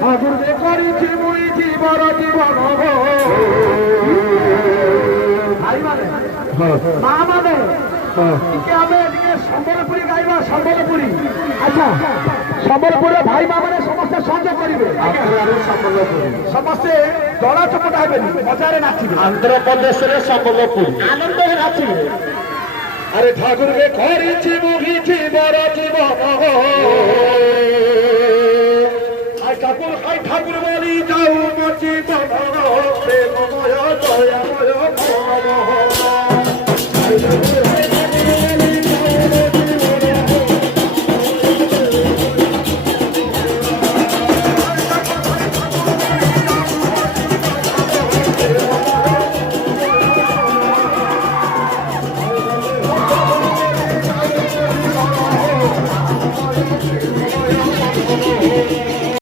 ঠাকুরকে করিছি মুই জীবর জীবন ভাই মানে মা মানে সম্বলপুরী গাইবা সম্বলপুরী। আচ্ছা সম্বলপুরে ভাই মা মানে ସମସ୍ତେ ସହଯୋଗ କରିବେ ସମସ୍ତେ ଦଳା ଚକଟା ହେବେନି ମଜାରେ ନାଚିବେ। ଆନ୍ଧ୍ରପ୍ରଦେଶରେ ସମ୍ବଲପୁରୀ ଆନନ୍ଦରେ ନାଚିବେ। আরে ঠাকুরকে করিছি মুভিছি বড় জীবন ঠাকুর বলি যাও জীবন প্রেমময় দয়া